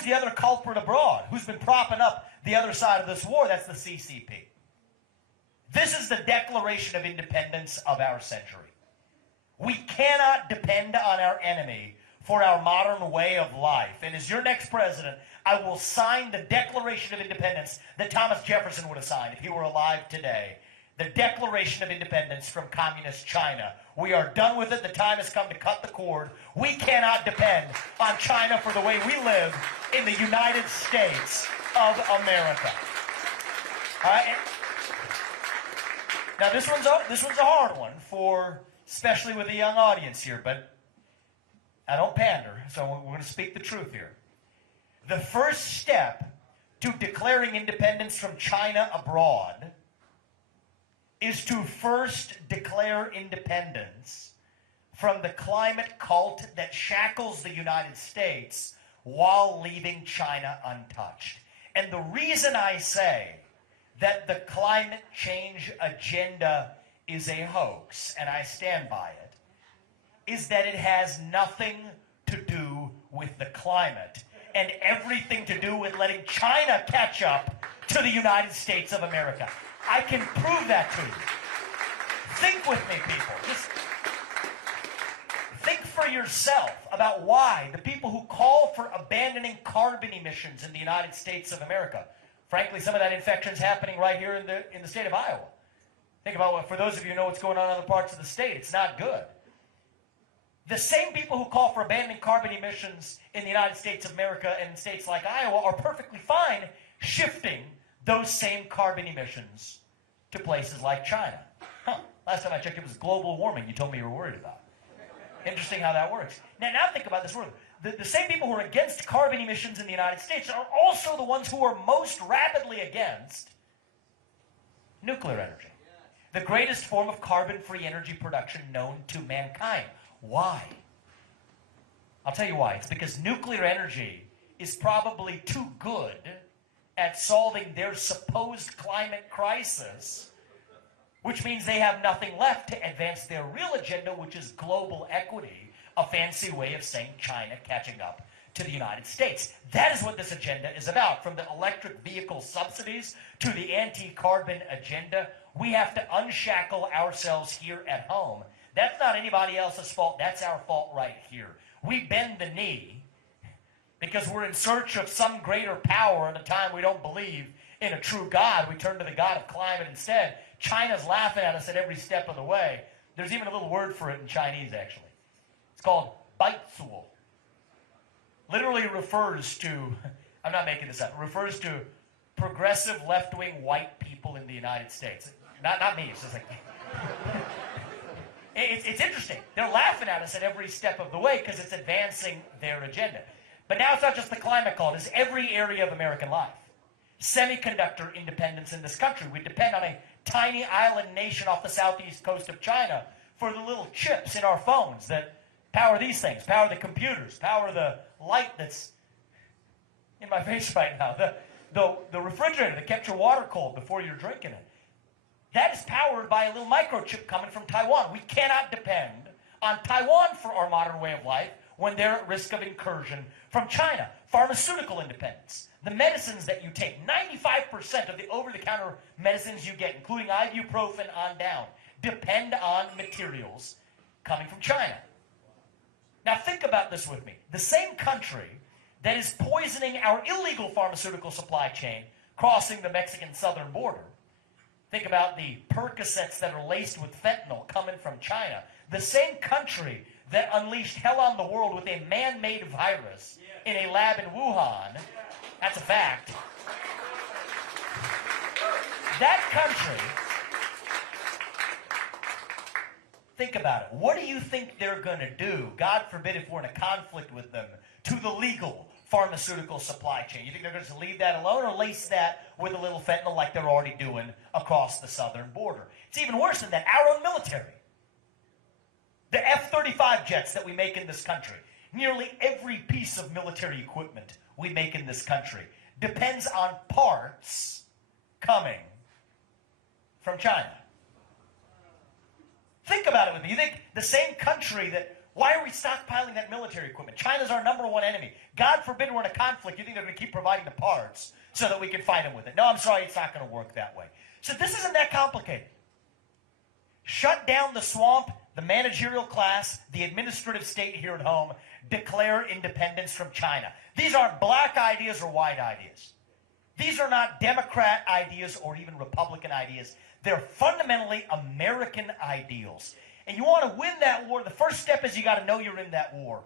Who's the other culprit abroad? Who's been propping up the other side of this war? That's the CCP. This is the Declaration of Independence of our century. We cannot depend on our enemy for our modern way of life. And as your next president, I will sign the Declaration of Independence that Thomas Jefferson would have signed if he were alive today. The Declaration of Independence from Communist China. We are done with it. The time has come to cut the cord. We cannot depend on China for the way we live in the United States of America. All right? Now, this one's a hard one for, especially with a young audience here, but I don't pander, so we're going to speak the truth here. The first step to declaring independence from China abroad is to first declare independence from the climate cult that shackles the United States while leaving China untouched. And the reason I say that the climate change agenda is a hoax, and I stand by it, is that it has nothing to do with the climate and everything to do with letting China catch up to the United States of America. I can prove that to you. Think with me, people. Just think for yourself about why the people who call for abandoning carbon emissions in the United States of America, frankly, some of that infection is happening right here in the state of Iowa. Think about what, for those of you who know what's going on in other parts of the state, it's not good. The same people who call for abandoning carbon emissions in the United States of America and in states like Iowa are perfectly fine shifting those same carbon emissions to places like China. Last time I checked, it was global warming you told me you were worried about. Interesting how that works. Now think about this. The same people who are against carbon emissions in the United States are also the ones who are most rapidly against nuclear energy, the greatest form of carbon-free energy production known to mankind. Why? I'll tell you why. It's because nuclear energy is probably too good at solving their supposed climate crisis, which means they have nothing left to advance their real agenda, which is global equity, a fancy way of saying China catching up to the United States. That is what this agenda is about. From the electric vehicle subsidies to the anti-carbon agenda, we have to unshackle ourselves here at home. That's not anybody else's fault. That's our fault right here. We bend the knee because we're in search of some greater power at a time we don't believe in a true God. We turn to the God of climate instead. China's laughing at us at every step of the way. There's even a little word for it in Chinese, actually. It's called baizuo. Literally refers to, I'm not making this up, refers to progressive left-wing white people in the United States. Not me, it's just like... It's interesting. They're laughing at us at every step of the way because it's advancing their agenda. But now it's not just the climate call, it's every area of American life. Semiconductor independence in this country. We depend on a tiny island nation off the southeast coast of China for the little chips in our phones that power these things, power the computers, power the light that's in my face right now, the refrigerator that kept your water cold before you're drinking it. That is powered by a little microchip coming from Taiwan. We cannot depend on Taiwan for our modern way of life when they're at risk of incursion from China. Pharmaceutical independence. The medicines that you take, 95% of the over-the-counter medicines you get, including ibuprofen on down, depend on materials coming from China. Now think about this with me. The same country that is poisoning our illegal pharmaceutical supply chain crossing the Mexican southern border. Think about the Percocets that are laced with fentanyl coming from China. The same country that unleashed hell on the world with a man-made virus in a lab in Wuhan. That's a fact. That country, think about it. What do you think they're going to do, God forbid if we're in a conflict with them, to the legal pharmaceutical supply chain? You think they're going to leave that alone or lace that with a little fentanyl like they're already doing across the southern border? It's even worse than that. Our own military. The F-35 jets that we make in this country, nearly every piece of military equipment we make in this country depends on parts coming from China. Think about it with me. You think the same country that Why are we stockpiling that military equipment? China's our #1 enemy. God forbid we're in a conflict. You think they're going to keep providing the parts so that we can fight them with it? No, I'm sorry, it's not going to work that way. So this isn't that complicated. Shut down the swamp, the managerial class, the administrative state here at home. Declare independence from China. These aren't black ideas or white ideas. These are not Democrat ideas or even Republican ideas. They're fundamentally American ideals. And you want to win that war, the first step is you got to know you're in that war.